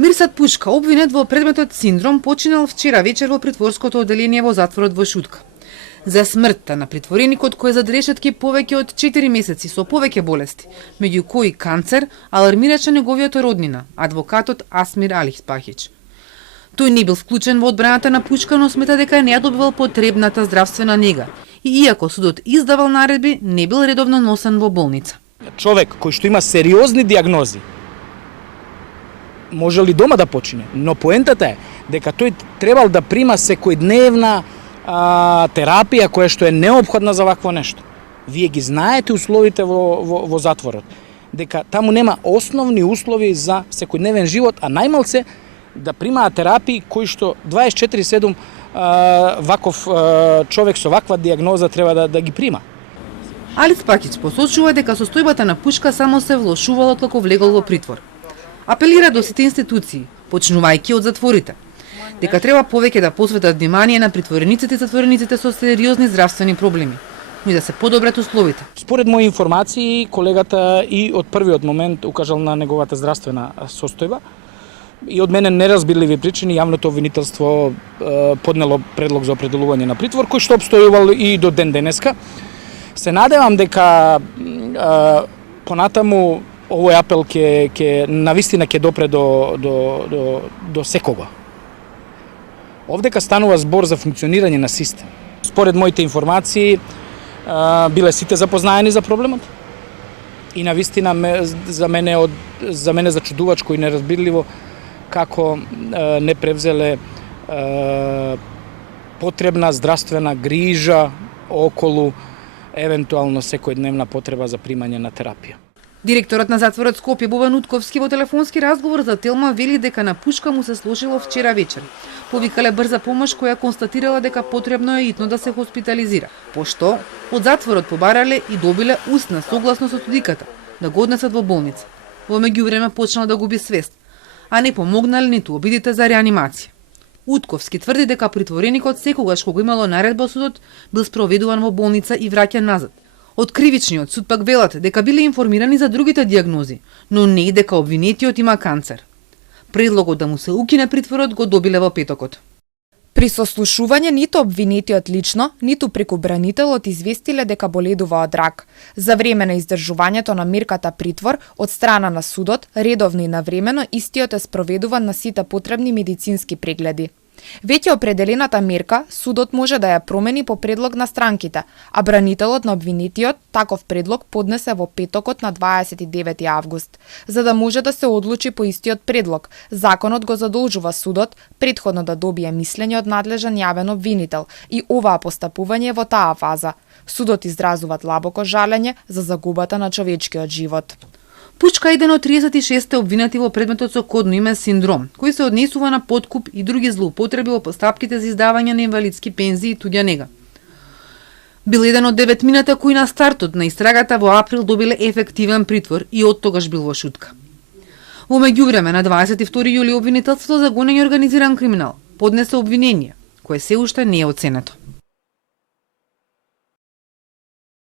Мирсат Пушка, обвинет во предметот синдром, починал вчера вечер во притворското оделение во затворот во Шутка. За смртта на притвореникот кој е зад решетки повеќе од 4 месеци со повеќе болести, меѓу кои канцер, алармираше неговиот роднина, адвокатот Асмир Алихспахич. Тој не бил вклучен во одбраната на Пушка, но смета дека не ја добивал потребната здравствена нега и иако судот издавал наредби, не бил редовно носен во болница. Човек кој што има сериозни диагнози може ли дома да почине, но поентата е дека тој требал да прима секојдневна терапија која што е неопходна за вакво нешто. Вие ги знаете условите во затворот, дека таму нема основни услови за секојдневен живот, а најмалце да примаат терапии кои што 24/7 ваков човек со ваква диагноза треба да ги прима. Алихспахич посочува дека состојбата на Пушка само се влошувала откако влегол во притвор. Апелира до сите институции, почнувајќи од затворите, дека треба повеќе да посветат внимание на притворениците и затворениците со сериозни здравствени проблеми, но и да се подобрат условите. Според мои информации, колегата и од првиот момент укажал на неговата здравствена состојба и од мене неразбирливи причини јавното обвинителство поднело предлог за определување на притвор, кој што обстојувал и до ден денеска. Се надевам дека понатаму овој апел ќе навистина ќе допре до секого. Овдека станува збор за функционирање на систем. Според моите информации, биле сите запознаени за проблемот и навистина за мене зачудувачко и неразбирливо како не превзеле потребна здравствена грижа околу евентуално секојдневна потреба за примање на терапија. Директорот на затворот Скопје Бобан Утковски во телефонски разговор за Телма вели дека на Пушка му се сложило вчера вечер. Повикале брза помош која констатирала дека потребно е итно да се хоспитализира, пошто од затворот побарале и добиле устна согласност од судиката да го однесат во болница. Во меѓувреме почнал да губи свест, а не помогнале ниту обидите за реанимација. Утковски тврди дека притвореникот секогаш кога имало наредба од судот бил спроведуван во болница и враќан назад. Од кривичниот суд пак велат дека биле информирани за другите диагнози, но не и дека обвинетиот има канцер. Предлогот да му се укине притворот го добиле во петокот. При сослушување ниту обвинетиот лично, ниту преку бранителот известиле дека боледува од рак. За време на издржувањето на мерката притвор од страна на судот, редовно и навремено истиот е спроведуван на сите потребни медицински прегледи. Веќе определената мерка, судот може да ја промени по предлог на странките, а бранителот на обвинетиот таков предлог поднесе во петокот на 29 август. За да може да се одлучи по истиот предлог, законот го задолжува судот претходно да добие мислење од надлежен јавен обвинител и оваа постапување во таа фаза. Судот изразува длабоко жалење за загубата на човечкиот живот. Пушка е еден од 36 обвинати во предметот со кодно име синдром, кој се однесува на подкуп и други злоупотреби во постапките за издавање на инвалидски пензии и туѓа нега. Бил еден од 9 мината кои на стартот на истрагата во април добиле ефективен притвор и од тогаш бил во Шутка. Во меѓувреме на 22 јули обвинителството за гонење организиран криминал поднесе обвинение, кое се уште не е оценето.